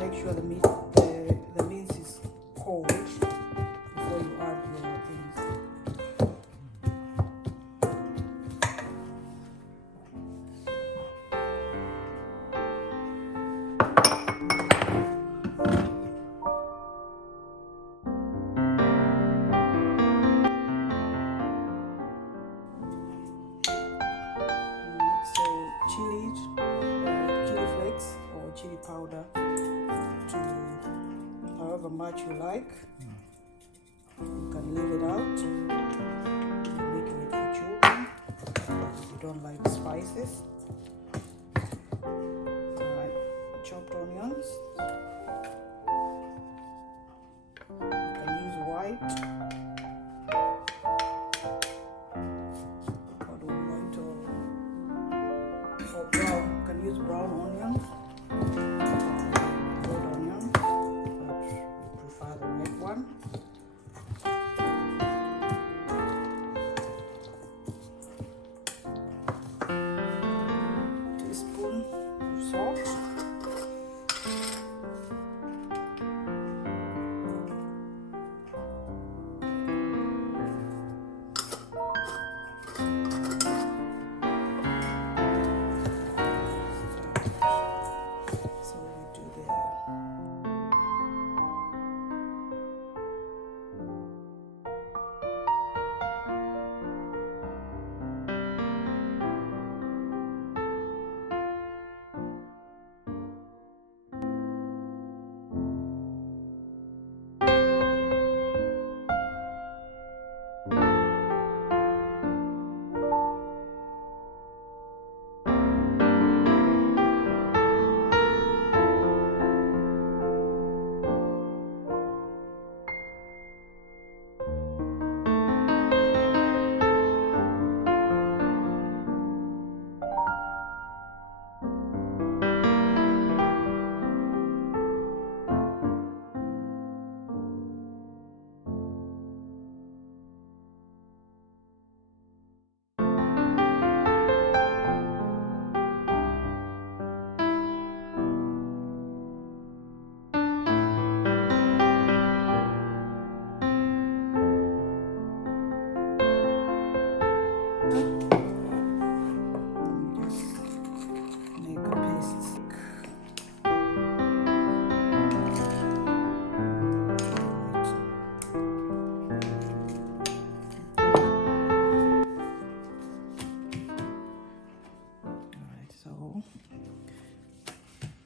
make sure the mince is cold before you add your things. Chili flakes or chili powder to however much you like. You can leave it out. You're making it for children if you don't like spices. Alright, chopped onions. You can use white. Or brown. You can use brown onions, red onions, but you prefer the red one. Teaspoon of salt.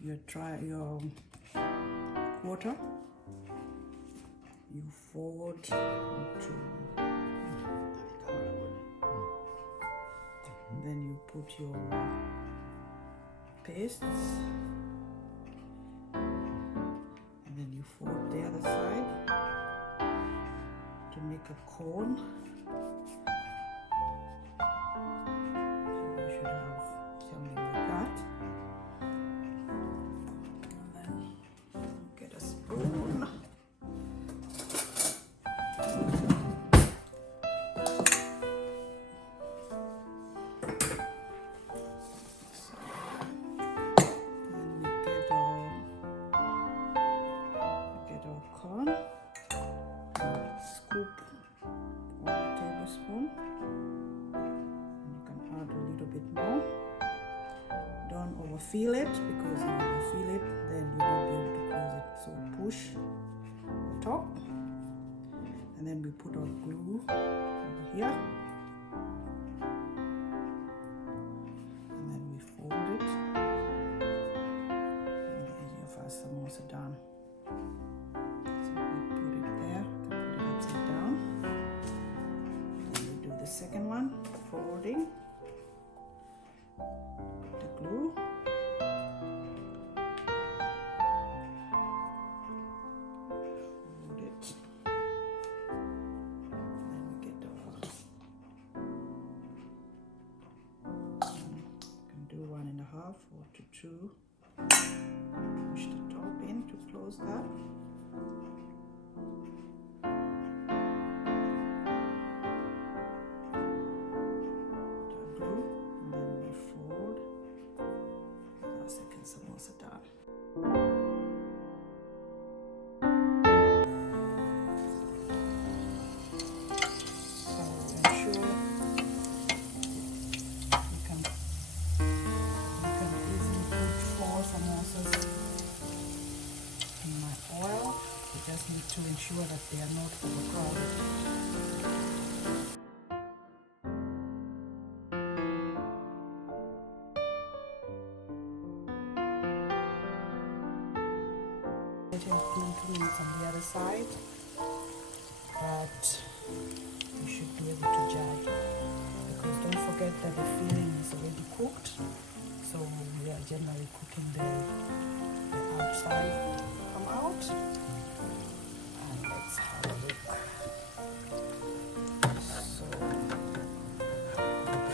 Your quarter, you fold into, and then you put your pastes, and then you fold the other side to make a cone. So you should have something like that. Scoop 1 tablespoon, and you can add a little bit more. Don't overfill it, because if you overfill it, then you won't be able to close it. So push the top, and then we put our glue over here, and then we fold it, and there's your first samosa done. Second one, folding the glue, fold it, and we get the you can do 1.5 or to 2. Push the top in to close that. Samosa done. sure that they are not overcrowded. Waiting for 2 minutes on the other side, but you should be able to judge, because don't forget that the filling is already cooked, so we are generally cooking the outside come out. And let's have a look. So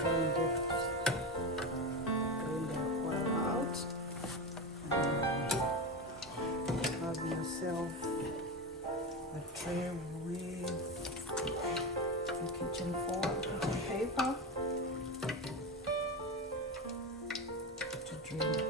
drain the oil out, and have yourself a tray with your kitchen paper to drain the